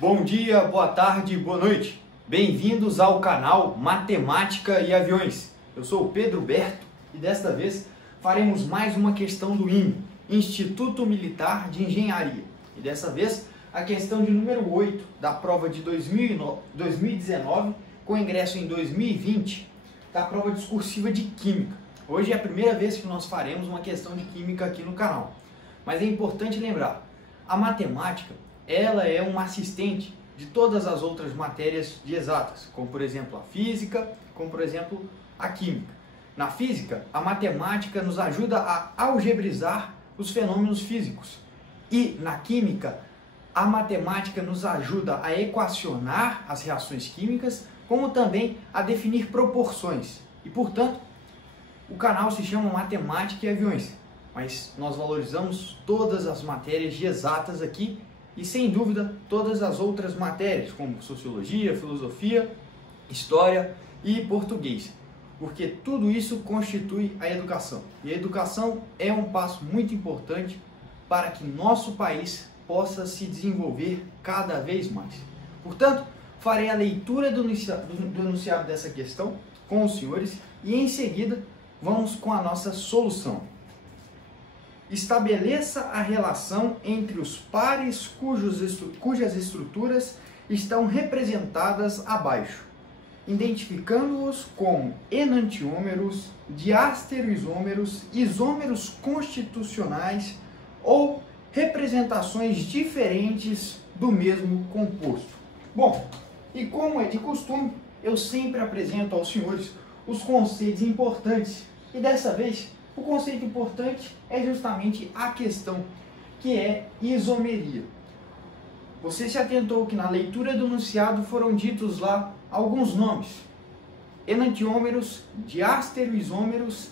Bom dia, boa tarde, boa noite. Bem-vindos ao canal Matemática e Aviões. Eu sou o Pedro Berto e desta vez faremos mais uma questão do IME, Instituto Militar de Engenharia. E dessa vez a questão de número 8 da prova de 2019 com ingresso em 2020 da prova discursiva de Química. Hoje é a primeira vez que nós faremos uma questão de Química aqui no canal. Mas é importante lembrar, a matemática ela é uma assistente de todas as outras matérias de exatas, como por exemplo a física, como por exemplo a química. Na física, a matemática nos ajuda a algebrizar os fenômenos físicos. E na química, a matemática nos ajuda a equacionar as reações químicas, como também a definir proporções. E portanto, o canal se chama Matemática e Aviões, mas nós valorizamos todas as matérias de exatas aqui e, sem dúvida, todas as outras matérias, como Sociologia, Filosofia, História e Português, porque tudo isso constitui a educação. E a educação é um passo muito importante para que nosso país possa se desenvolver cada vez mais. Portanto, farei a leitura do enunciado dessa questão com os senhores e, em seguida, vamos com a nossa solução. Estabeleça a relação entre os pares cujas estruturas estão representadas abaixo, identificando-os como enantiômeros, diastereoisômeros, isômeros constitucionais ou representações diferentes do mesmo composto. Bom, e como é de costume, eu sempre apresento aos senhores os conceitos importantes e dessa vez o conceito importante é justamente a questão, que é isomeria. Você se atentou que na leitura do enunciado foram ditos lá alguns nomes: enantiômeros, diastereoisômeros,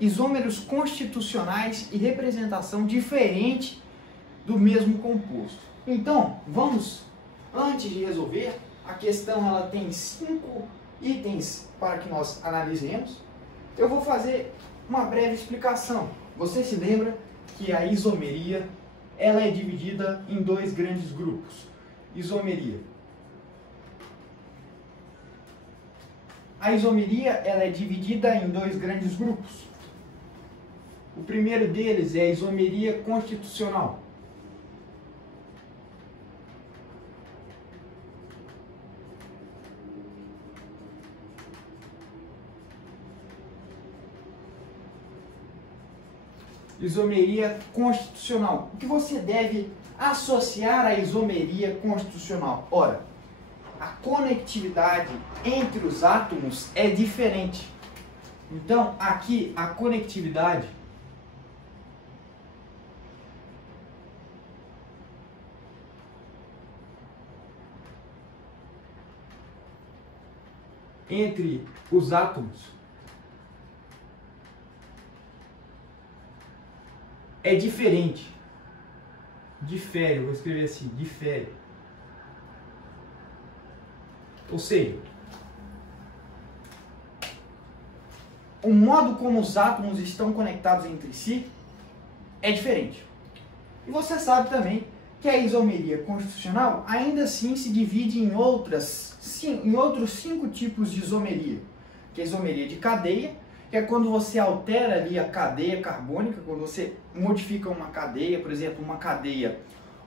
isômeros constitucionais e representação diferente do mesmo composto. Então, vamos, antes de resolver, a questão ela tem 5 itens para que nós analisemos. Eu vou fazer uma breve explicação. Você se lembra que a isomeria ela é dividida em dois grandes grupos. Isomeria. A isomeria ela é dividida em dois grandes grupos. O primeiro deles é a isomeria constitucional. Isomeria constitucional. O que você deve associar à isomeria constitucional? Ora, a conectividade entre os átomos é diferente. Então, aqui a conectividade entre os átomos é diferente. Difere, vou escrever assim, difere. Ou seja, o modo como os átomos estão conectados entre si é diferente. E você sabe também que a isomeria constitucional ainda assim se divide em outros 5 tipos de isomeria. Que é a isomeria de cadeia, que é quando você altera ali a cadeia carbônica, quando você modifica uma cadeia, por exemplo, uma cadeia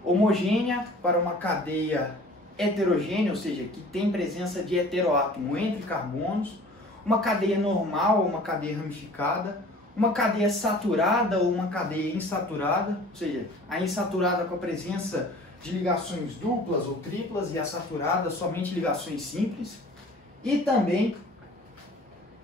homogênea para uma cadeia heterogênea, ou seja, que tem presença de heteroátomo entre carbonos, uma cadeia normal ou uma cadeia ramificada, uma cadeia saturada ou uma cadeia insaturada, ou seja, a insaturada com a presença de ligações duplas ou triplas e a saturada somente ligações simples, e também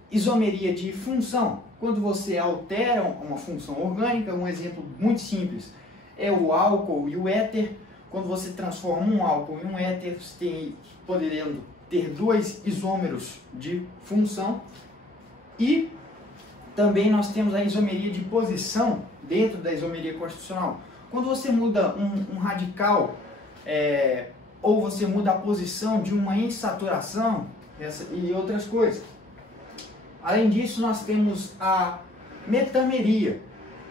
isomeria de função, quando você altera uma função orgânica. Um exemplo muito simples é o álcool e o éter. Quando você transforma um álcool em um éter, você podendo ter 2 isômeros de função. E também nós temos a isomeria de posição dentro da isomeria constitucional. Quando você muda um radical ou você muda a posição de uma insaturação e outras coisas. Além disso, nós temos a metameria,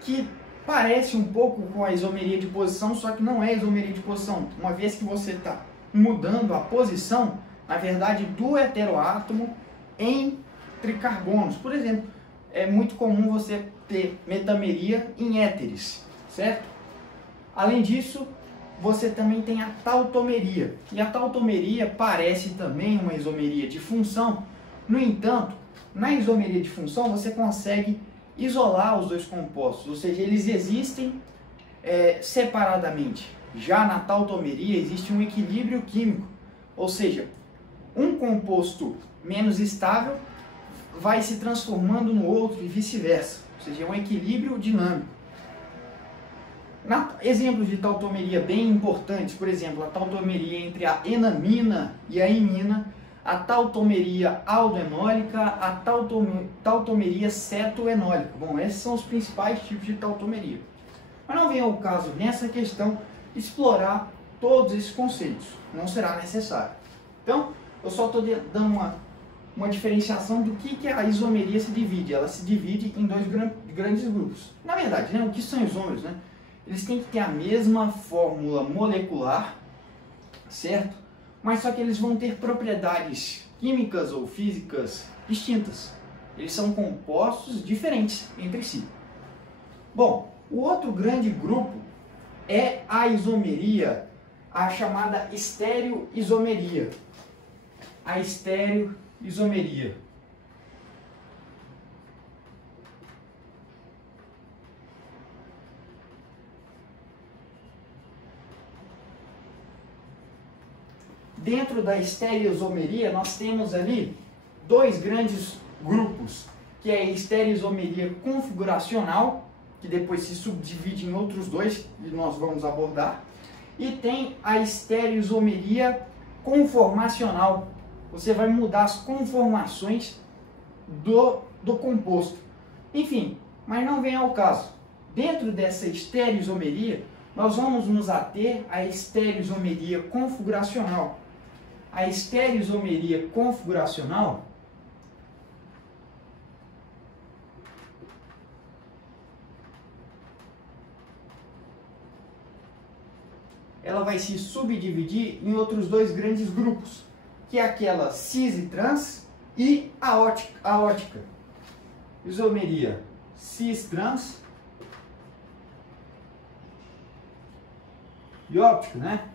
que Parece um pouco com a isomeria de posição, só que não é isomeria de posição. Uma vez que você está mudando a posição, na verdade, do heteroátomo entre carbonos. Por exemplo, é muito comum você ter metameria em éteres, certo? Além disso, você também tem a tautomeria. E a tautomeria parece também uma isomeria de função. No entanto, na isomeria de função você consegue isolar os dois compostos, ou seja, eles existem separadamente. Já na tautomeria existe um equilíbrio químico, ou seja, um composto menos estável vai se transformando no outro e vice-versa, ou seja, é um equilíbrio dinâmico. Exemplos de tautomeria bem importantes, por exemplo, a tautomeria entre a enamina e a imina, a tautomeria aldoenólica, a tautomeria cetoenólica. Bom, esses são os principais tipos de tautomeria. Mas não vem ao caso nessa questão explorar todos esses conceitos, não será necessário. Então, eu só estou dando uma diferenciação do que a isomeria se divide. Ela se divide em dois grandes grupos. Na verdade, né, o que são isômeros? Né? Eles têm que ter a mesma fórmula molecular, certo? Mas só que eles vão ter propriedades químicas ou físicas distintas. Eles são compostos diferentes entre si. Bom, o outro grande grupo é a isomeria, a chamada estereoisomeria. A estereoisomeria. Dentro da estereoisomeria, nós temos ali dois grandes grupos, que é a estereoisomeria configuracional, que depois se subdivide em outros dois, e nós vamos abordar, e tem a estereoisomeria conformacional. Você vai mudar as conformações do composto. Enfim, mas não vem ao caso. Dentro dessa estereoisomeria, nós vamos nos ater à estereoisomeria configuracional. A estereoisomeria configuracional ela vai se subdividir em outros dois grandes grupos, que é aquela cis e trans e a ótica. Isomeria cis-trans e óptica, né?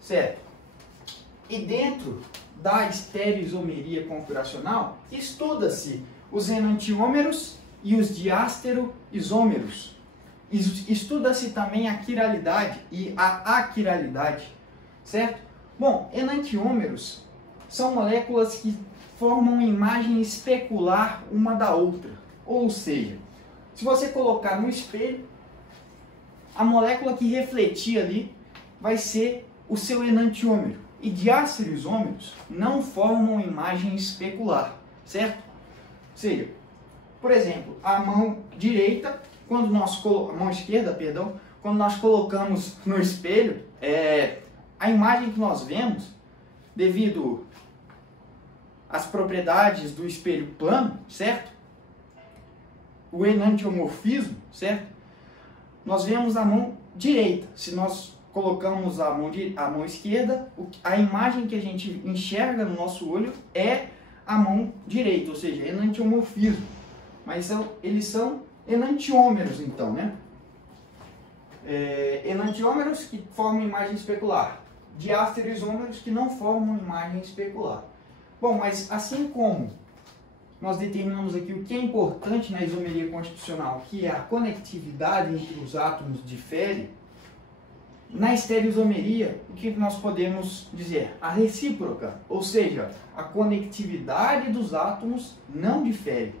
Certo. E dentro da estereoisomeria configuracional, estuda-se os enantiômeros e os diastereoisômeros. Estuda-se também a quiralidade e a aquiralidade, certo? Bom, enantiômeros são moléculas que formam imagem especular uma da outra. Ou seja, se você colocar no espelho, a molécula que refletir ali vai ser o seu enantiômero. E diastereoisômeros não formam imagem especular, certo? Ou seja, por exemplo, a mão direita, a mão esquerda, perdão, quando nós colocamos no espelho, a imagem que nós vemos, devido às propriedades do espelho plano, certo? O enantiomorfismo, certo? Nós vemos a mão direita. Se nós colocamos a mão esquerda, a imagem que a gente enxerga no nosso olho é a mão direita, ou seja, enantiomorfismo. Mas eles são enantiômeros, então, né? Enantiômeros que formam imagem especular, diastereoisômeros que não formam imagem especular. Bom, mas assim como nós determinamos aqui o que é importante na isomeria constitucional, que é a conectividade entre os átomos difere, na estereoisomeria, o que nós podemos dizer? A recíproca, ou seja, a conectividade dos átomos não difere.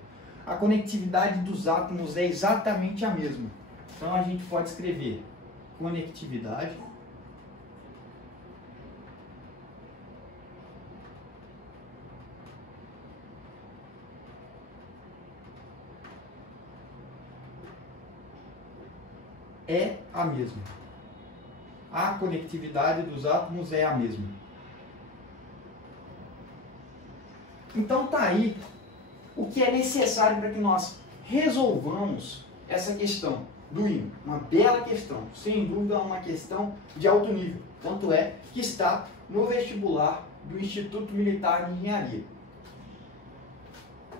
A conectividade dos átomos é exatamente a mesma. Então a gente pode escrever conectividade é a mesma. A conectividade dos átomos é a mesma. Então tá aí o que é necessário para que nós resolvamos essa questão do ímã. Uma bela questão, sem dúvida uma questão de alto nível. Tanto é que está no vestibular do Instituto Militar de Engenharia.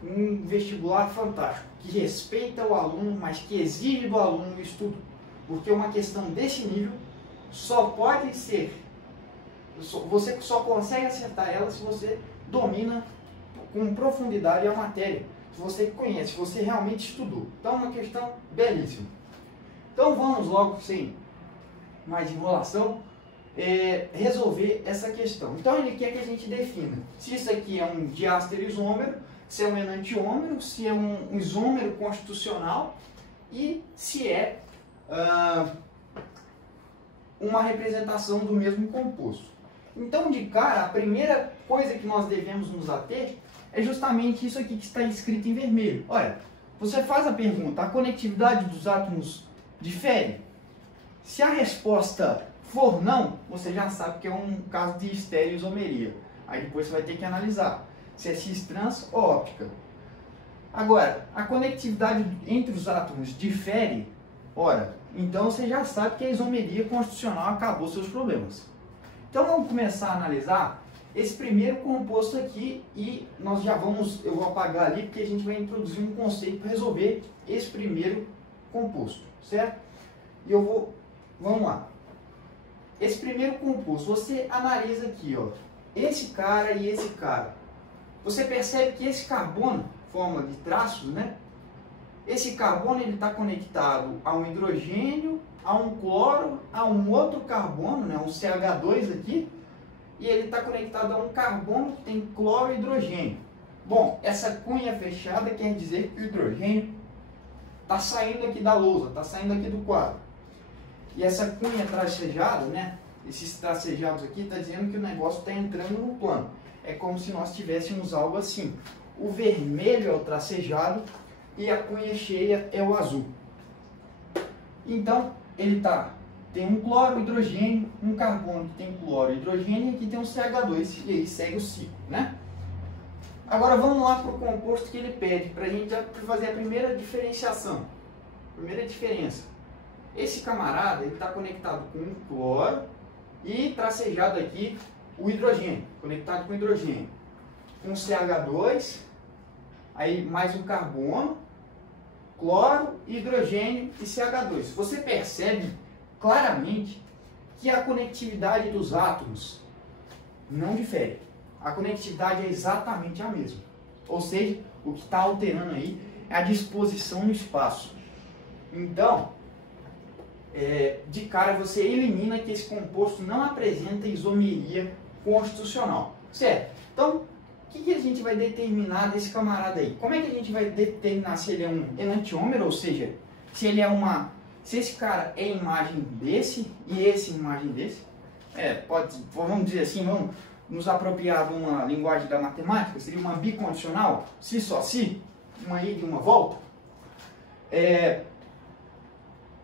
Um vestibular fantástico, que respeita o aluno, mas que exige do aluno o estudo. Porque uma questão desse nível só pode ser, você só consegue acertar ela se você domina com profundidade a matéria, se você conhece, se você realmente estudou. Então é uma questão belíssima. Então vamos logo, sem mais enrolação, resolver essa questão. Então ele quer que a gente defina se isso aqui é um diástero isômero, se é um enantiômero, se é um isômero constitucional e se é uma representação do mesmo composto. Então, de cara, a primeira coisa que nós devemos nos ater é justamente isso aqui que está escrito em vermelho. Olha, você faz a pergunta, a conectividade dos átomos difere? Se a resposta for não, você já sabe que é um caso de estereoisomeria. Aí depois você vai ter que analisar se é cis-trans ou óptica. Agora, a conectividade entre os átomos difere? Ora, então você já sabe que a isomeria constitucional acabou seus problemas. Então vamos começar a analisar esse primeiro composto aqui e nós já vamos, eu vou apagar ali porque a gente vai introduzir um conceito para resolver esse primeiro composto, certo? E vamos lá. Esse primeiro composto, você analisa aqui, ó, esse cara e esse cara. Você percebe que esse carbono, forma de traços, né? Esse carbono ele está conectado a um hidrogênio, a um cloro, a um outro carbono, né, um CH2 aqui, e ele está conectado a um carbono que tem cloro e hidrogênio. Bom, essa cunha fechada quer dizer que o hidrogênio está saindo aqui da lousa, está saindo aqui do quadro. E essa cunha tracejada, né, esses tracejados aqui, está dizendo que o negócio está entrando no plano. É como se nós tivéssemos algo assim. O vermelho é o tracejado e a cunha cheia é o azul. Então, ele tem um cloro, hidrogênio, um carbono que tem cloro e hidrogênio, e aqui tem um CH2, e aí segue o ciclo, né? Agora vamos lá para o composto que ele pede, para a gente fazer a primeira diferenciação. Primeira diferença. Esse camarada está conectado com um cloro e tracejado aqui o hidrogênio, conectado com hidrogênio. Um CH2, aí mais um carbono, cloro, hidrogênio e CH2. Você percebe claramente que a conectividade dos átomos não difere. A conectividade é exatamente a mesma. Ou seja, o que está alterando aí é a disposição no espaço. Então, de cara você elimina que esse composto não apresenta isomeria constitucional. Certo? Então, o que a gente vai determinar desse camarada aí? Como é que a gente vai determinar se ele é um enantiômero, ou seja, se ele é se esse cara é imagem desse e esse imagem desse? Vamos dizer assim, vamos nos apropriar de uma linguagem da matemática, seria uma bicondicional, se só se, uma ida e uma volta.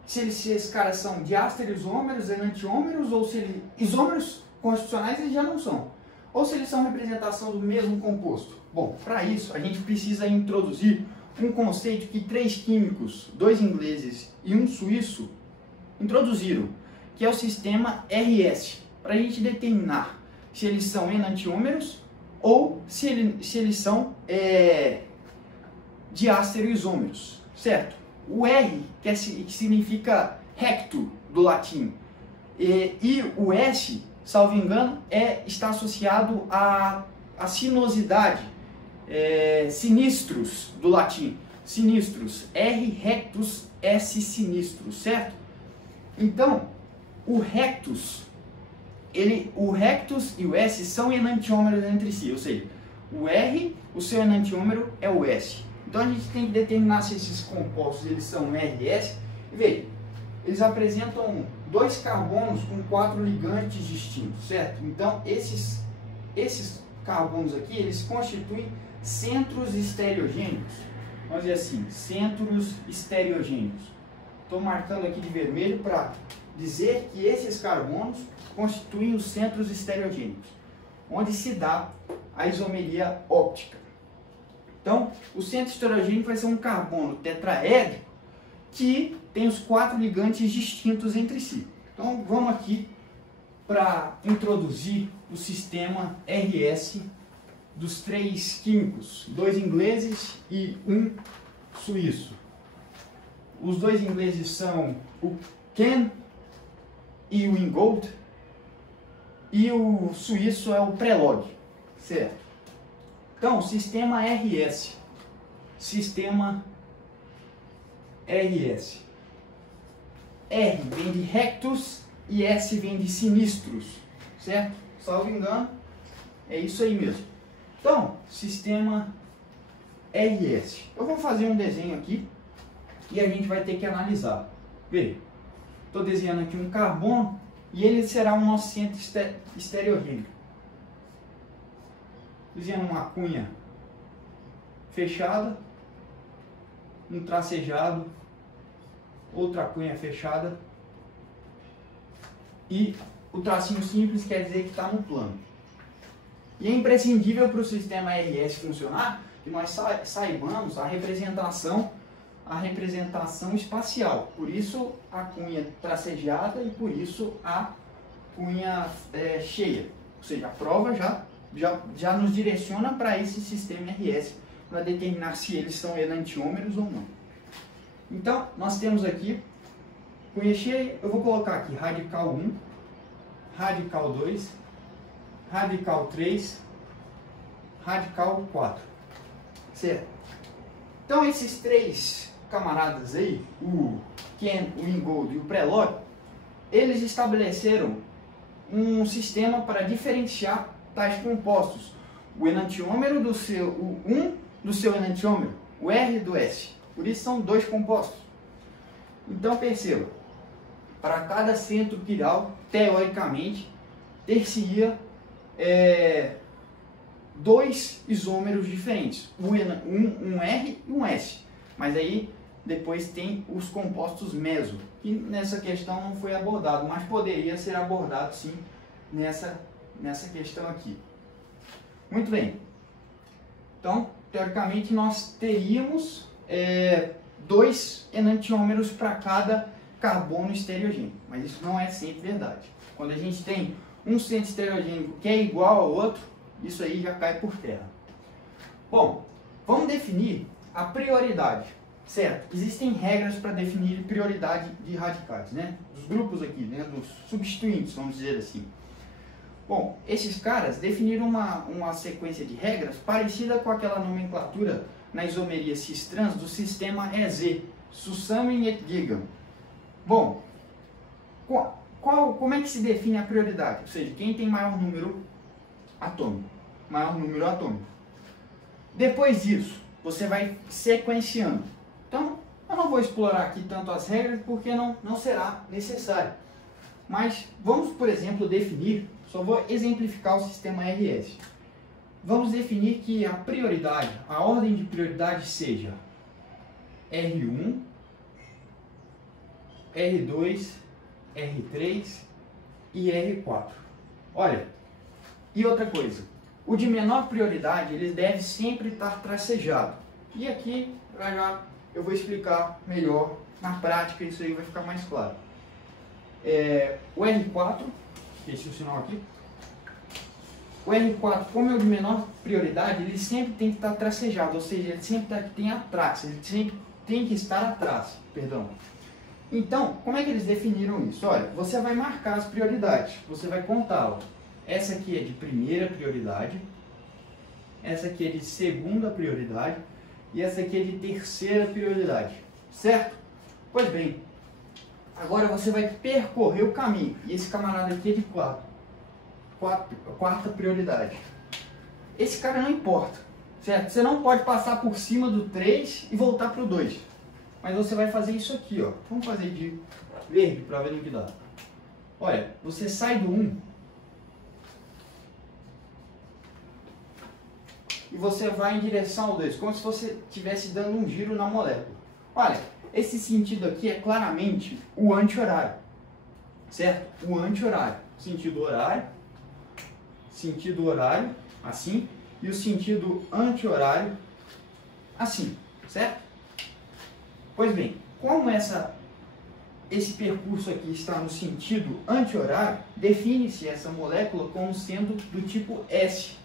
Se esses caras são diásteros isômeros, enantiômeros, ou se isômeros constitucionais eles já não são. Ou se eles são representação do mesmo composto. Bom, para isso a gente precisa introduzir um conceito que 3 químicos, 2 ingleses e um suíço, introduziram, que é o sistema RS, para a gente determinar se eles são enantiômeros ou se eles são diastereoisômeros, certo? O R, que significa recto do latim, e o S, salvo engano, está associado à sinuosidade, sinistros do latim, sinistros, R rectus, S sinistros, certo? Então, o rectus e o S são enantiômeros entre si, ou seja, o R, o seu enantiômero é o S. Então a gente tem que determinar se esses compostos eles são RS. E veja, eles apresentam 2 carbonos com 4 ligantes distintos, certo? Então esses carbonos aqui, eles constituem centros estereogênicos. Vamos dizer assim, centros estereogênicos. Estou marcando aqui de vermelho para dizer que esses carbonos constituem os centros estereogênicos, onde se dá a isomeria óptica. Então, o centro estereogênico vai ser um carbono tetraédrico que tem os 4 ligantes distintos entre si. Então, vamos aqui para introduzir o sistema RS dos 3 químicos, 2 ingleses e 1 suíço. Os 2 ingleses são o Ken e o Ingold, e o suíço é o Prelog, certo? Então, sistema RS. Sistema RS. R vem de rectus e S vem de sinistros, certo? Salvo engano, é isso aí mesmo. Então, sistema RS. Eu vou fazer um desenho aqui e a gente vai ter que analisar. Veja, estou desenhando aqui um carbono e ele será o nosso centro estereogênico. Desenhando uma cunha fechada, um tracejado, outra cunha fechada e o tracinho simples quer dizer que está no plano. E é imprescindível para o sistema RS funcionar que nós saibamos a representação espacial. Por isso a cunha tracejada e por isso a cunha cheia. Ou seja, a prova já nos direciona para esse sistema RS para determinar se eles são enantiômeros ou não. Então, nós temos aqui cunha cheia, eu vou colocar aqui radical 1, radical 2, radical 3, radical 4, certo? Então, esses 3 camaradas aí, o Ken, o Ingold e o Prelog, eles estabeleceram um sistema para diferenciar tais compostos. O enantiômero do seu, o 1 do seu enantiômero, o R do S. Por isso são 2 compostos. Então perceba, para cada centro quiral, teoricamente, ter-se-ia 2 isômeros diferentes, um R e um S. Mas aí depois tem os compostos meso, que nessa questão não foi abordado, mas poderia ser abordado sim nessa questão aqui. Muito bem. Então, teoricamente, nós teríamos 2 enantiômeros para cada carbono estereogênico, mas isso não é sempre verdade. Quando a gente tem um centro estereogênico que é igual ao outro, isso aí já cai por terra. Bom, vamos definir a prioridade, certo? Existem regras para definir prioridade de radicais, né? Dos grupos aqui, né? Dos substituintes, vamos dizer assim. Bom, esses caras definiram uma sequência de regras parecida com aquela nomenclatura na isomeria cis-trans do sistema EZ, Zusammen et Gegen. Bom, como é que se define a prioridade? Ou seja, quem tem maior número atômico. Depois disso, você vai sequenciando. Então, eu não vou explorar aqui tanto as regras porque não será necessário. Mas vamos, por exemplo, definir, só vou exemplificar o sistema RS. Vamos definir que a prioridade, a ordem de prioridade seja R1, R2, R3 e R4. Olha, e outra coisa, o de menor prioridade ele deve sempre estar tracejado. E aqui eu vou explicar melhor na prática, isso aí vai ficar mais claro. O R4, esse é o sinal aqui. O R4, como é o de menor prioridade, ele sempre tem que estar tracejado, ou seja, ele sempre tem atrás, ele sempre tem que estar atrás, perdão. Então, como é que eles definiram isso? Olha, você vai marcar as prioridades, você vai contá-las. Essa aqui é de primeira prioridade, essa aqui é de segunda prioridade e essa aqui é de terceira prioridade, certo? Pois bem, agora você vai percorrer o caminho, e esse camarada aqui é de quarta prioridade. Esse cara não importa, certo? Você não pode passar por cima do 3 e voltar para o 2. Mas você vai fazer isso aqui, ó. Vamos fazer de verde para ver no que dá. Olha, você sai do 1 e você vai em direção ao 2, como se você estivesse dando um giro na molécula. Olha, esse sentido aqui é claramente o anti-horário, certo? O anti-horário. Sentido horário, assim, e o sentido anti-horário assim, certo? Pois bem, como esse percurso aqui está no sentido anti-horário, define-se essa molécula como sendo do tipo S.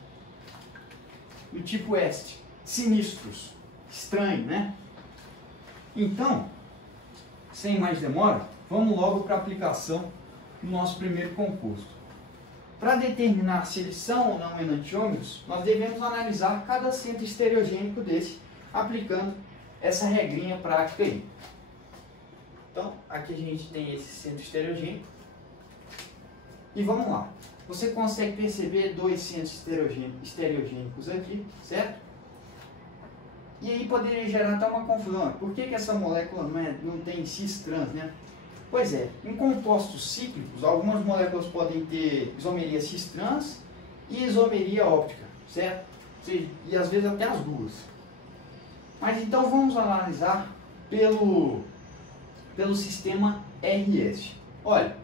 Do tipo S, sinistros, estranho, né? Então, sem mais demora, vamos logo para a aplicação do nosso primeiro composto. Para determinar se eles são ou não enantiômeros, nós devemos analisar cada centro estereogênico desse, aplicando essa regrinha prática aí. Então, aqui a gente tem esse centro estereogênico. E vamos lá. Você consegue perceber dois centros estereogênicos aqui, certo? E aí poderia gerar até uma confusão. Por que essa molécula não tem cis-trans, né? Pois é, em compostos cíclicos, algumas moléculas podem ter isomeria cis-trans e isomeria óptica, certo? E às vezes até as duas. Mas então vamos analisar pelo sistema RS. Olha,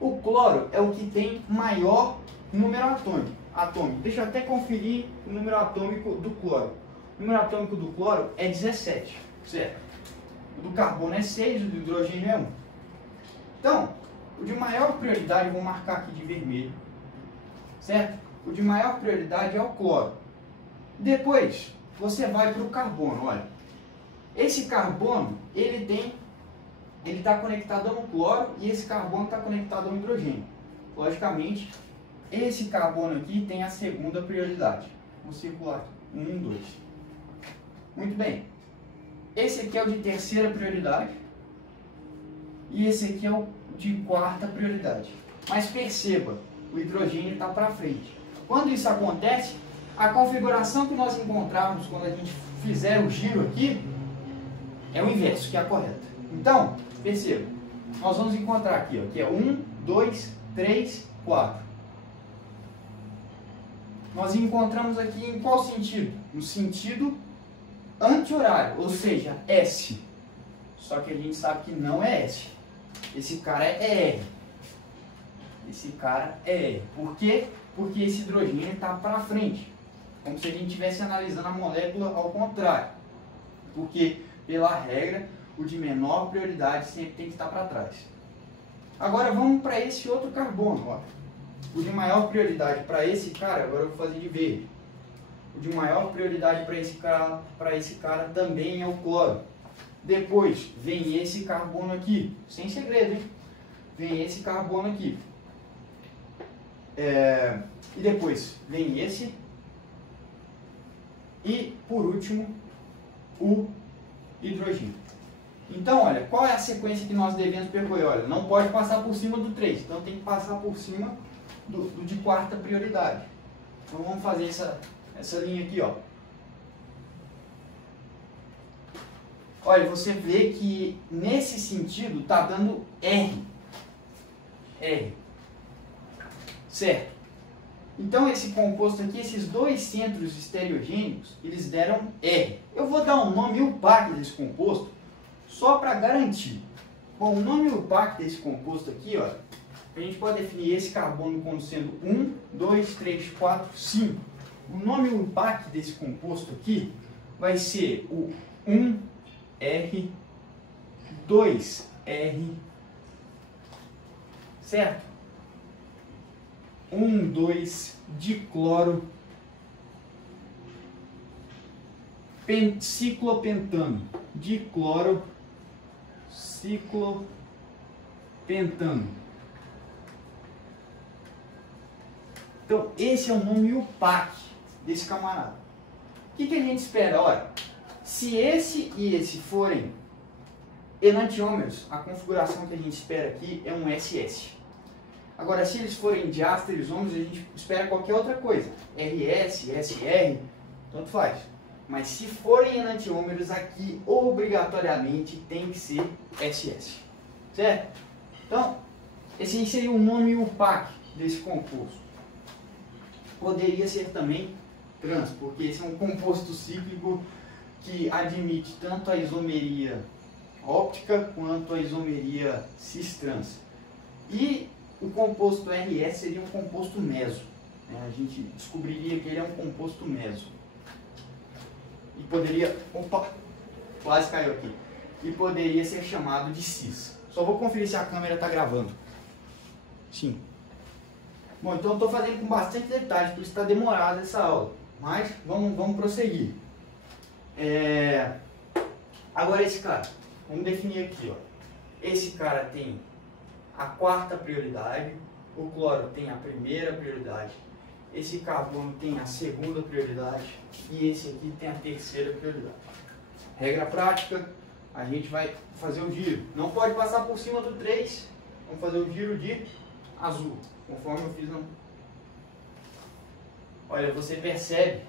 o cloro é o que tem maior número atômico. Deixa eu até conferir o número atômico do cloro. O número atômico do cloro é 17, certo? O do carbono é 6, o do hidrogênio é 1. Então, o de maior prioridade, eu vou marcar aqui de vermelho, certo? O de maior prioridade é o cloro. Depois, você vai para o carbono, olha. Esse carbono, ele está conectado ao cloro e esse carbono está conectado ao hidrogênio. Logicamente, esse carbono aqui tem a segunda prioridade. Vou circular 1, 2. Muito bem. Esse aqui é o de terceira prioridade e esse aqui é o de quarta prioridade. Mas perceba, o hidrogênio está para frente. Quando isso acontece, a configuração que nós encontrarmos quando a gente fizer o giro aqui é o inverso, que é a correta. Então, perceba, nós vamos encontrar aqui, ó, que é 1, 2, 3, 4. Nós encontramos aqui em qual sentido? No sentido anti-horário, ou seja, S. Só que a gente sabe que não é S. Esse cara é R. Esse cara é R. Por quê? Porque esse hidrogênio está para frente. Como se a gente estivesse analisando a molécula ao contrário. Porque, pela regra, o de menor prioridade sempre tem que estar para trás. Agora vamos para esse outro carbono. Ó. O de maior prioridade para esse cara, agora eu vou fazer de verde. O de maior prioridade para esse cara também é o cloro. Depois vem esse carbono aqui, sem segredo, hein? Vem esse carbono aqui. E depois vem esse. E por último, o hidrogênio. Então, olha, qual é a sequência que nós devemos percorrer? Olha, não pode passar por cima do 3, então tem que passar por cima do de quarta prioridade. Então vamos fazer essa linha aqui, ó. Olha, você vê que nesse sentido está dando R. R. Certo? Então esse composto aqui, esses dois centros estereogênicos, eles deram R. Eu vou dar um nome UPAC desse composto, só para garantir. Bom, o nome UPAC desse composto aqui, ó, a gente pode definir esse carbono como sendo 1, 2, 3, 4, 5. O nome UPAC desse composto aqui vai ser o 1R, 2R, certo? 1, 2 dicloro ciclopentano, dicloro ciclopentano. Então, esse é o nome UPAC desse camarada. O que a gente espera? Olha, se esse e esse forem enantiômeros, a configuração que a gente espera aqui é um SS. Agora, se eles forem diastereisômeros, a gente espera qualquer outra coisa. RS, SR, tanto faz. Mas se forem enantiômeros aqui, obrigatoriamente tem que ser SS. Certo? Então, esse seria o nome UPAC desse composto. Poderia ser também trans, porque esse é um composto cíclico que admite tanto a isomeria óptica quanto a isomeria cis-trans. E o composto RS seria um composto meso. A gente descobriria que ele é um composto meso. e poderia, opa, quase caiu aqui, e poderia ser chamado de cis. Só vou conferir se a câmera está gravando. Sim. Bom, então estou fazendo com bastante detalhe, por isso está demorada essa aula, mas vamos prosseguir. Agora esse cara, vamos definir aqui, ó. Esse cara tem a quarta prioridade, o cloro tem a primeira prioridade, esse carbono tem a segunda prioridade e esse aqui tem a terceira prioridade. Regra prática, a gente vai fazer o giro. Não pode passar por cima do 3, vamos fazer o giro de azul, conforme eu fiz. Não. Olha, você percebe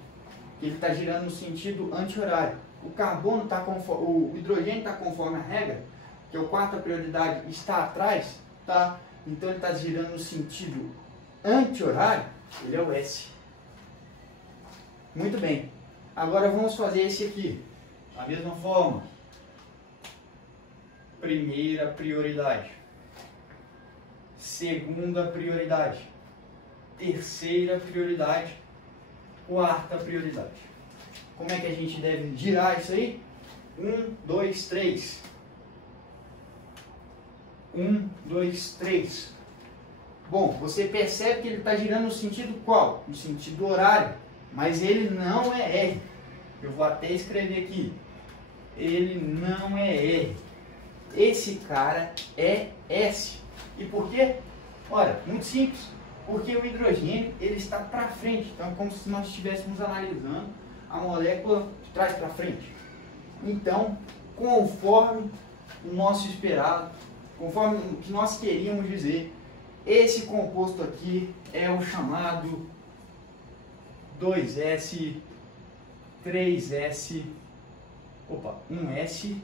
que ele está girando no sentido anti-horário. O carbono está conforme, o hidrogênio está conforme a regra, que a quarta prioridade está atrás, tá? Então ele está girando no sentido anti-horário, ele é o S. Muito bem. Agora vamos fazer esse aqui. Da mesma forma. Primeira prioridade. Segunda prioridade. Terceira prioridade. Quarta prioridade. Como é que a gente deve girar isso aí? 1, 2, 3. 1, 2, 3. Bom, você percebe que ele está girando no sentido qual? No sentido horário. Mas ele não é R. Eu vou até escrever aqui. Ele não é R. Esse cara é S. E por quê? Olha, muito simples. Porque o hidrogênio ele está para frente. Então é como se nós estivéssemos analisando a molécula de trás para frente. Então, conforme o nosso esperado, conforme o que nós queríamos dizer, esse composto aqui é o chamado 2S, 3S, 1S,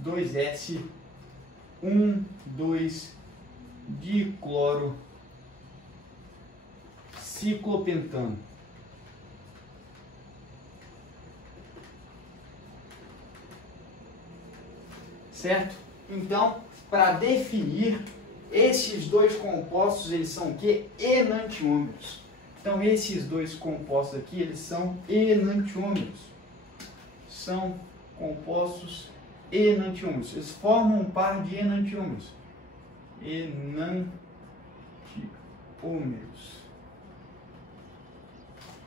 2S, 2 dicloro ciclopentano. Certo? Então, para definir esses dois compostos, eles são o quê? Enantiômeros. Então, esses dois compostos aqui, eles são enantiômeros. São compostos enantiômeros. Eles formam um par de enantiômeros. Enantiômeros.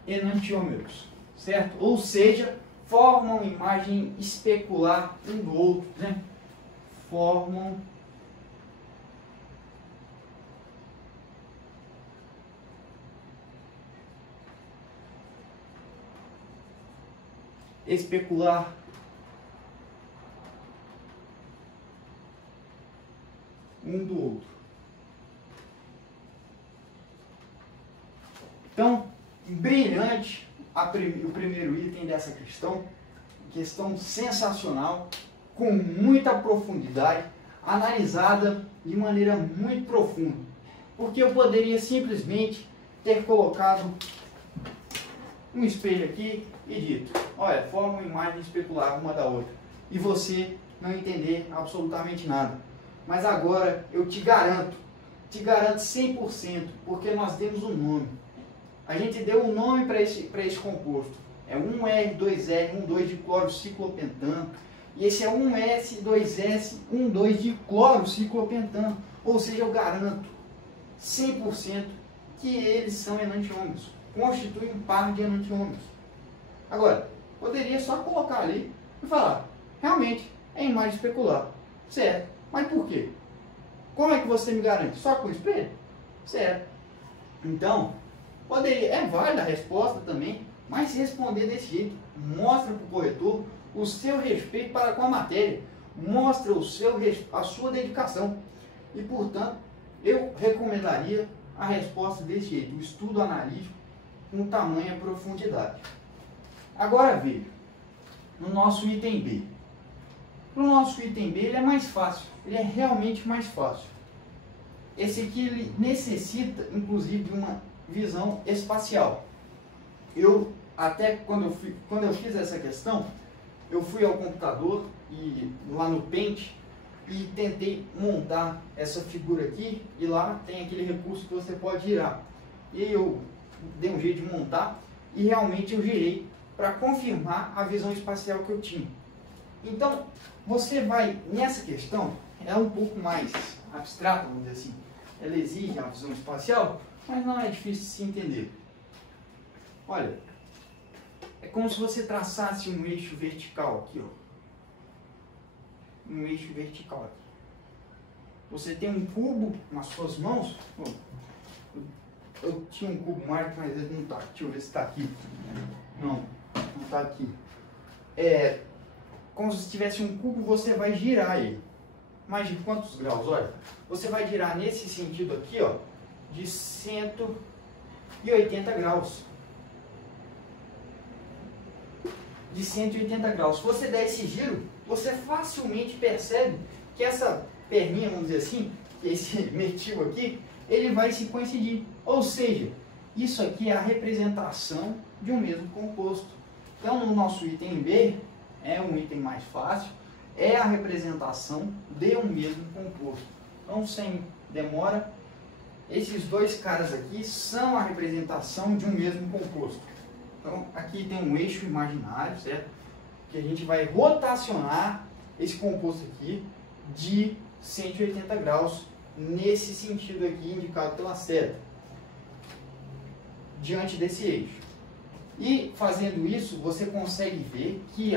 Enantiômeros. Certo? Ou seja, formam imagem especular um do outro, né? Formam especular um do outro. Então, brilhante o primeiro item dessa questão sensacional, com muita profundidade, analisada de maneira muito profunda. Porque eu poderia simplesmente ter colocado um espelho aqui e dito, olha, forma uma imagem especular uma da outra, e você não entender absolutamente nada. Mas agora eu te garanto 100%, porque nós demos um nome. A gente deu um nome para esse composto. É 1R, 2R, 2 de cloro ciclopentano. E esse é 1S, 2S, 2 de cloro ciclopentano. Ou seja, eu garanto 100% que eles são enantiômeros. Constituem um par de enantiômeros. Agora, poderia só colocar ali e falar, realmente, é imagem especular. Certo. Mas por quê? Como é que você me garante? Só com o espelho? Certo. Então, poderia, é válida a resposta também, mas se responder desse jeito, mostra para o corretor o seu respeito para com a matéria, mostra a sua dedicação. E, portanto, eu recomendaria a resposta desse jeito, o estudo analítico com tamanha profundidade. Agora veja, no nosso item B. Para o nosso item B, ele é mais fácil, ele é realmente mais fácil. Esse aqui ele necessita, inclusive, de uma visão espacial. Eu, até quando eu fiz essa questão, eu fui ao computador, e lá no Paint, e tentei montar essa figura aqui, e lá tem aquele recurso que você pode girar. E eu dei um jeito de montar, e realmente eu girei para confirmar a visão espacial que eu tinha. Então, você vai, nessa questão, é um pouco mais abstrata, vamos dizer assim, ela exige a visão espacial, mas não é difícil de se entender. Olha, é como se você traçasse um eixo vertical aqui, ó. Um eixo vertical aqui. Você tem um cubo nas suas mãos. Bom, eu tinha um cubo maior, mas ele não está. Deixa eu ver se está aqui. Não está aqui. É como se tivesse um cubo, você vai girar ele. Mas de quantos graus? Olha, você vai girar nesse sentido aqui, ó, de 180 graus. De 180 graus. Se você der esse giro, você facilmente percebe que essa perninha, vamos dizer assim, esse metil aqui, ele vai se coincidir. Ou seja, isso aqui é a representação de um mesmo composto. Então, no nosso item B, é um item mais fácil, é a representação de um mesmo composto. Então, sem demora, esses dois caras aqui são a representação de um mesmo composto. Então, aqui tem um eixo imaginário, certo? Que a gente vai rotacionar esse composto aqui de 180 graus nesse sentido aqui indicado pela seta, diante desse eixo. E fazendo isso, você consegue ver que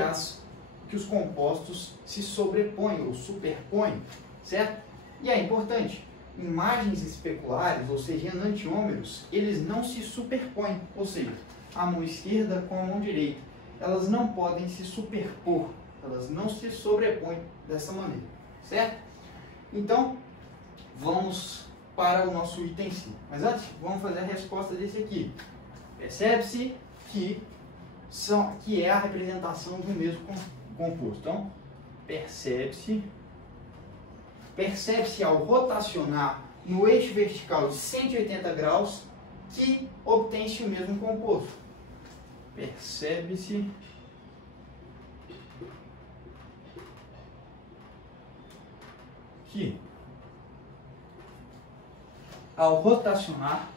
os compostos se sobrepõem ou superpõem, certo? E é importante, imagens especulares, ou seja, enantiômeros, eles não se superpõem, ou seja, a mão esquerda com a mão direita. Elas não podem se superpor, elas não se sobrepõem dessa maneira, certo? Então, vamos para o nosso item C. Mas antes, vamos fazer a resposta desse aqui. Percebe-se que é a representação do mesmo composto. Então, percebe-se ao rotacionar no eixo vertical de 180 graus que obtém-se o mesmo composto. Percebe-se que ao rotacionar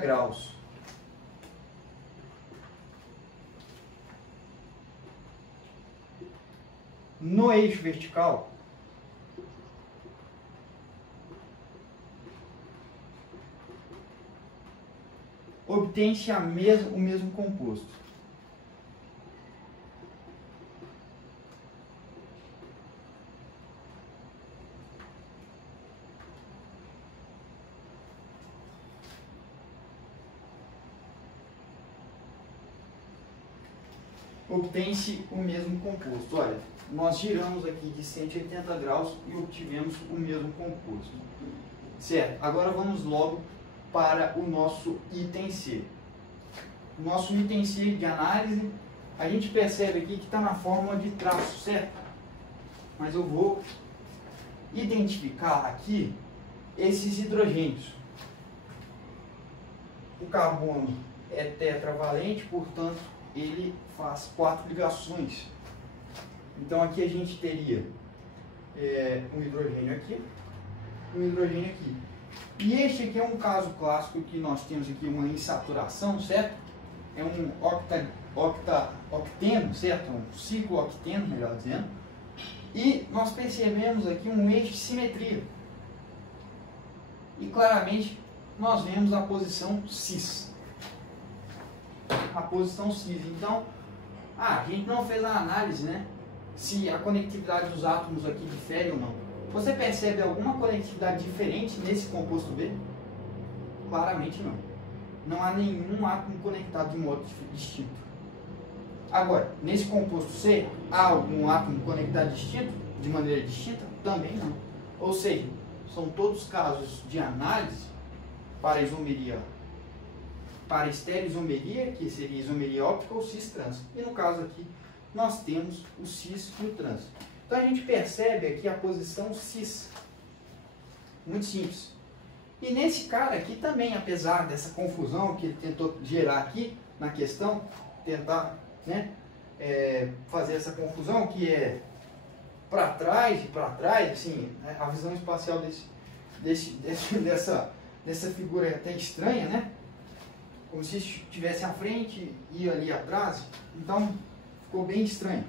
graus no eixo vertical, obtém-se o mesmo composto. Obtém-se o mesmo composto. Olha, nós giramos aqui de 180 graus e obtivemos o mesmo composto. Certo, agora vamos logo para o nosso item C. O nosso item C de análise, a gente percebe aqui que está na fórmula de traço, certo? Mas eu vou identificar aqui esses hidrogênios. O carbono é tetravalente, portanto, ele faz 4 ligações. Então aqui a gente teria um hidrogênio aqui, um hidrogênio aqui. E este aqui é um caso clássico que nós temos aqui uma insaturação, certo? É um octeno, certo? Um ciclo-octeno, melhor dizendo. E nós percebemos aqui um eixo de simetria. E claramente nós vemos a posição cis. A posição cis. Então, a gente não fez a análise, né? Se a conectividade dos átomos aqui difere ou não. Você percebe alguma conectividade diferente nesse composto B? Claramente não. Não há nenhum átomo conectado de modo distinto. Agora, nesse composto C, há algum átomo conectado distinto? De maneira distinta? Também não. Ou seja, são todos casos de análise para isomeria, para estereoisomeria, que seria isomeria óptica ou cis-trans. E no caso aqui, nós temos o cis e o trans. Então a gente percebe aqui a posição cis. Muito simples. E nesse cara aqui também, apesar dessa confusão que ele tentou gerar aqui na questão, tentar, né, fazer essa confusão, que é para trás, assim, né? A visão espacial dessa figura é até estranha, né? Como se estivesse à frente e ali atrás, então ficou bem estranho.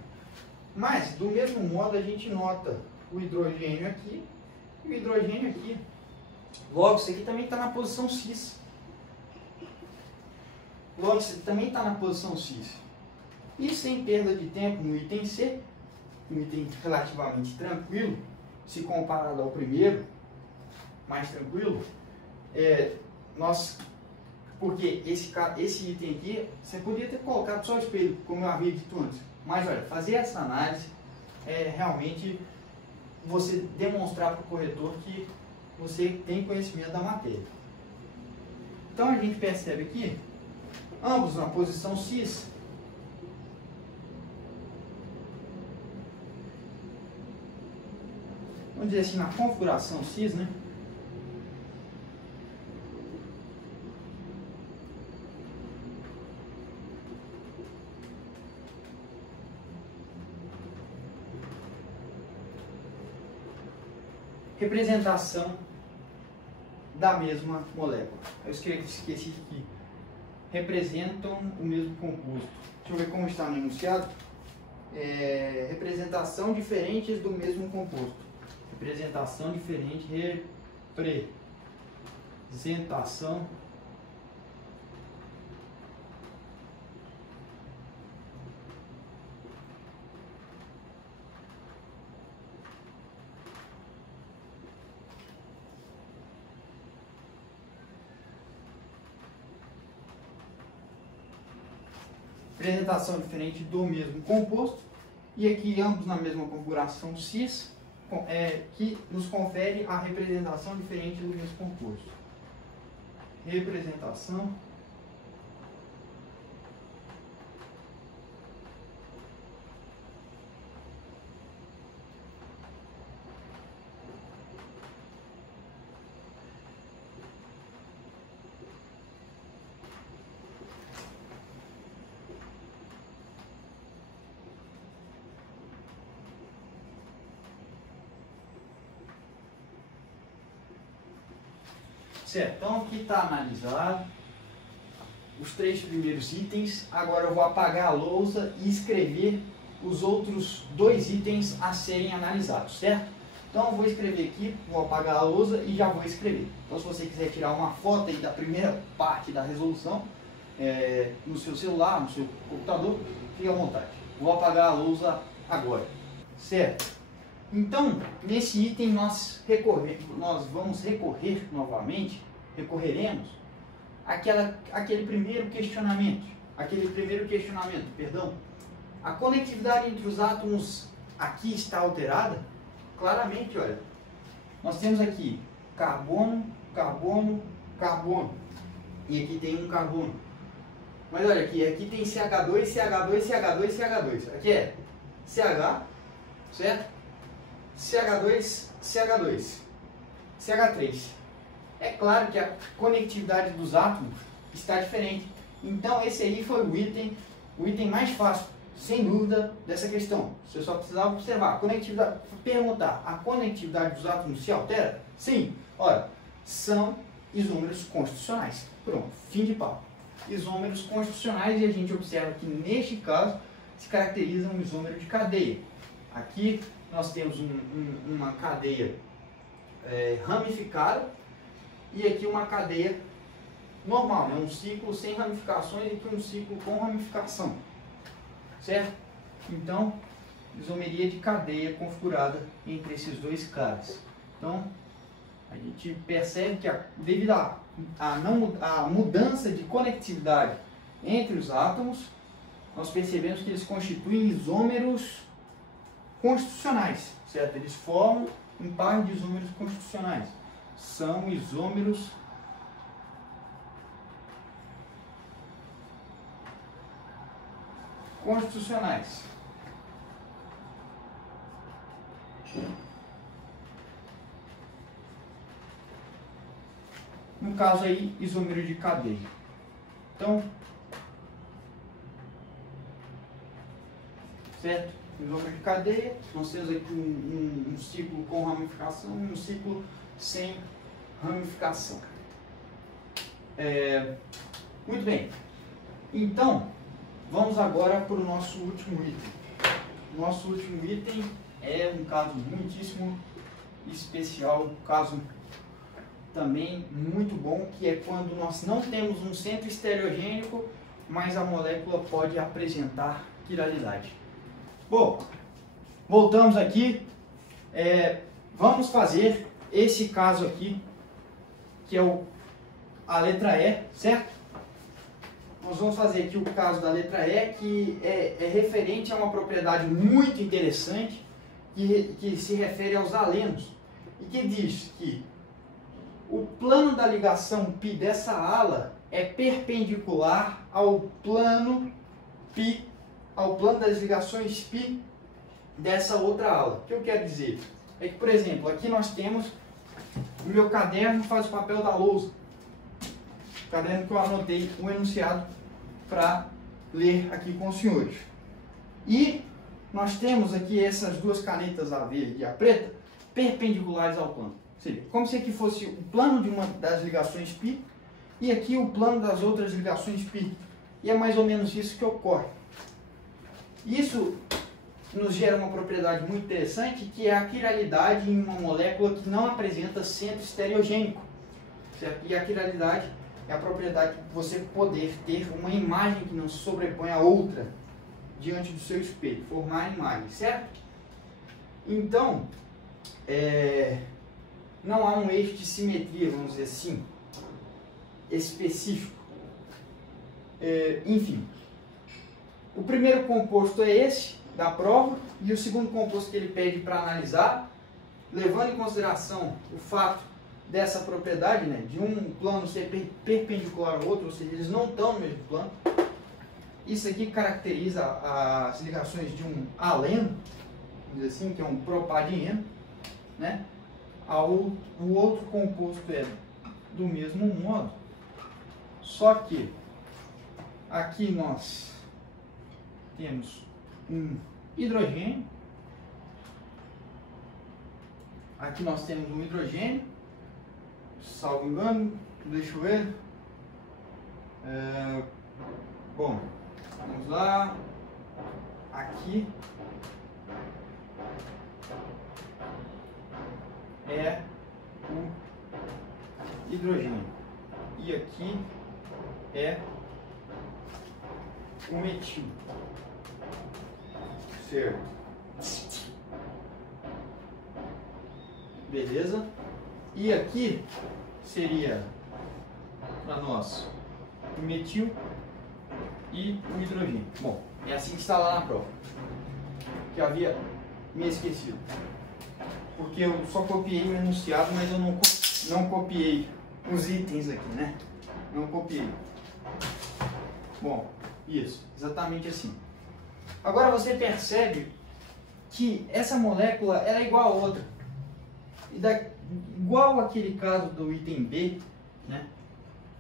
Mas, do mesmo modo, a gente nota o hidrogênio aqui e o hidrogênio aqui. Logo, isso aqui também está na posição cis. Logo, isso aqui também está na posição cis. E sem perda de tempo no item C, um item relativamente tranquilo, se comparado ao primeiro, mais tranquilo, porque esse item aqui, você podia ter colocado só o espelho, como eu havia dito antes. Mas olha, fazer essa análise é realmente você demonstrar para o corretor que você tem conhecimento da matéria. Então a gente percebe aqui, ambos na posição cis, vamos dizer assim, na configuração cis, né? Representação da mesma molécula. Eu esqueci aqui. Representam o mesmo composto. Deixa eu ver como está no enunciado. Representação diferentes do mesmo composto. Representação diferente. Representação diferente do mesmo composto, e aqui ambos na mesma configuração cis, que nos confere a representação diferente do mesmo composto. Representação certo, então aqui está analisado os 3 primeiros itens. Agora eu vou apagar a lousa e escrever os outros 2 itens a serem analisados, certo? Então eu vou escrever aqui, vou apagar a lousa e já vou escrever. Então se você quiser tirar uma foto aí da primeira parte da resolução, no seu celular, no seu computador, fique à vontade. Vou apagar a lousa agora, certo? Então, nesse item nós vamos recorreremos àquele primeiro questionamento, perdão. A conectividade entre os átomos aqui está alterada? Claramente, olha, nós temos aqui carbono, carbono, carbono, e aqui tem um carbono. Mas olha aqui tem CH2, CH2, CH2, CH2. Aqui é CH, certo? CH2, CH2, CH3. É claro que a conectividade dos átomos está diferente. Então esse aí foi o item mais fácil, sem dúvida, dessa questão. Você só precisava observar. Perguntar, a conectividade dos átomos se altera? Sim. Ora, são isômeros constitucionais. Pronto, fim de papo. Isômeros constitucionais, e a gente observa que neste caso se caracteriza um isômero de cadeia. Aqui nós temos uma cadeia ramificada e aqui uma cadeia normal, né? Um ciclo sem ramificações e aqui um ciclo com ramificação, certo? Então, isomeria de cadeia configurada entre esses 2 caras. Então, a gente percebe que devido à mudança de conectividade entre os átomos, nós percebemos que eles constituem isômeros constitucionais, certo? Eles formam um par de isômeros constitucionais. São isômeros constitucionais. No caso aí, isômero de cadeia. Então, certo? isômero de cadeia. Nós temos aqui um ciclo com ramificação e um ciclo sem ramificação. Muito bem. Então, vamos agora para o nosso último item. O nosso último item é um caso muitíssimo especial, um caso também muito bom, que é quando nós não temos um centro estereogênico, mas a molécula pode apresentar quiralidade. Bom, voltamos aqui. Vamos fazer esse caso aqui, que é a letra E, certo? Nós vamos fazer aqui o caso da letra E, que é referente a uma propriedade muito interessante, que se refere aos alenos, e que diz que o plano da ligação π dessa ala é perpendicular ao plano das ligações π dessa outra ala. O que eu quero dizer? É que, por exemplo, aqui nós temos o meu caderno, faz o papel da lousa. O caderno que eu anotei um enunciado para ler aqui com os senhores. E nós temos aqui essas duas canetas, a verde e a preta, perpendiculares ao plano. Ou seja, como se aqui fosse o plano de uma das ligações π e aqui o plano das outras ligações π. E é mais ou menos isso que ocorre. Isso nos gera uma propriedade muito interessante, que é a quiralidade em uma molécula que não apresenta centro estereogênico. Certo? E a quiralidade é a propriedade de você poder ter uma imagem que não se sobrepõe a outra diante do seu espelho, formar a imagem, certo? Então, não há um eixo de simetria, vamos dizer assim, específico. Enfim, o primeiro composto é esse, da prova, e o segundo composto que ele pede para analisar, levando em consideração o fato dessa propriedade, né, de um plano ser perpendicular ao outro, ou seja, eles não estão no mesmo plano. Isso aqui caracteriza as ligações de um aleno, vamos dizer assim, que é um propadieno, né? O outro composto é do mesmo modo, só que aqui nós temos um hidrogênio, aqui nós temos um hidrogênio, salvo engano, deixa eu ver. Bom, vamos lá. Aqui é o hidrogênio e aqui é o metil. Certo. Beleza? E aqui seria para nós o metil e o hidrogênio. Bom, é assim que está lá na prova, que eu havia me esquecido, porque eu só copiei o enunciado, mas eu não copiei os itens aqui, né? Não copiei. Bom, isso, exatamente assim. Agora você percebe que essa molécula ela é igual a outra. Igual aquele caso do item B, né?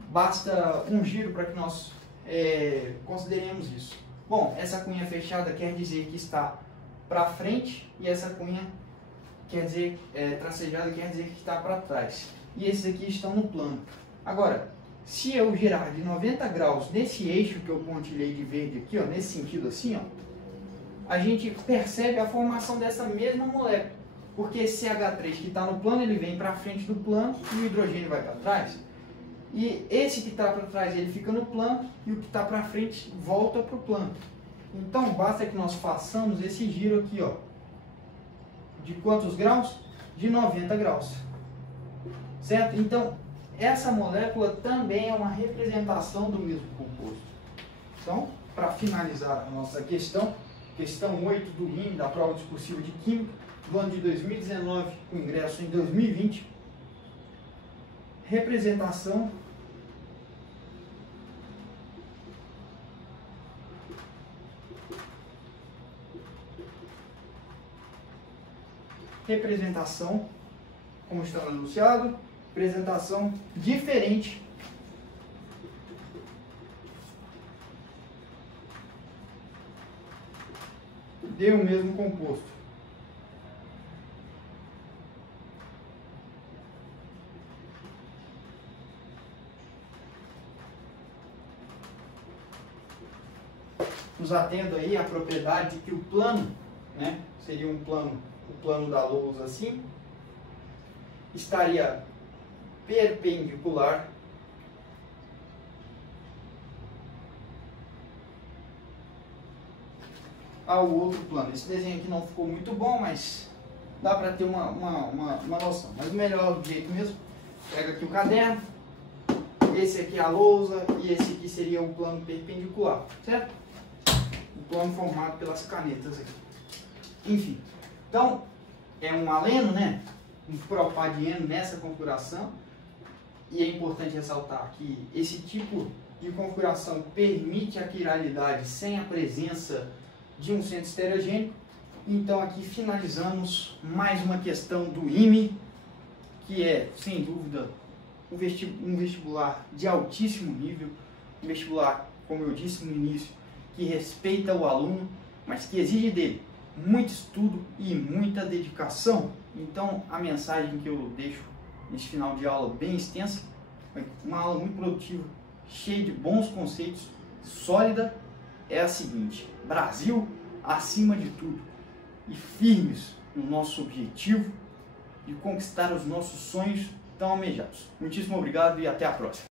Basta um giro para que nós consideremos isso. Bom, essa cunha fechada quer dizer que está para frente e essa cunha quer dizer tracejada quer dizer que está para trás. E esses aqui estão no plano. Agora, se eu girar de 90 graus nesse eixo que eu pontilhei de verde aqui, ó, nesse sentido assim, ó, a gente percebe a formação dessa mesma molécula. Porque esse CH3 que está no plano, ele vem para frente do plano e o hidrogênio vai para trás. E esse que está para trás, ele fica no plano e o que está para frente volta para o plano. Então, basta que nós façamos esse giro aqui, ó. De quantos graus? De 90 graus. Certo? Então, essa molécula também é uma representação do mesmo composto. Então, para finalizar a nossa questão 8 do RIM, da prova discursiva de Química, do ano de 2019, com ingresso em 2020, representação como está anunciado, representação diferente dê o mesmo composto. Nos atendo aí à propriedade de que o plano, né, seria o plano da lousa assim, estaria perpendicular ao outro plano. Esse desenho aqui não ficou muito bom, mas dá para ter uma noção. Mas o melhor jeito mesmo, pega aqui o caderno, esse aqui é a lousa e esse aqui seria o plano perpendicular, certo? O plano formado pelas canetas aqui. Enfim, então é um aleno, né? Um propadieno nessa configuração. E é importante ressaltar que esse tipo de configuração permite a quiralidade sem a presença de um centro estereogênico. Então aqui finalizamos mais uma questão do IME, que é, sem dúvida, um vestibular de altíssimo nível, um vestibular, como eu disse no início, que respeita o aluno, mas que exige dele muito estudo e muita dedicação. Então a mensagem que eu deixo nesse final de aula bem extensa, uma aula muito produtiva, cheia de bons conceitos, sólida, é a seguinte: Brasil acima de tudo, e firmes no nosso objetivo de conquistar os nossos sonhos tão almejados. Muitíssimo obrigado e até a próxima.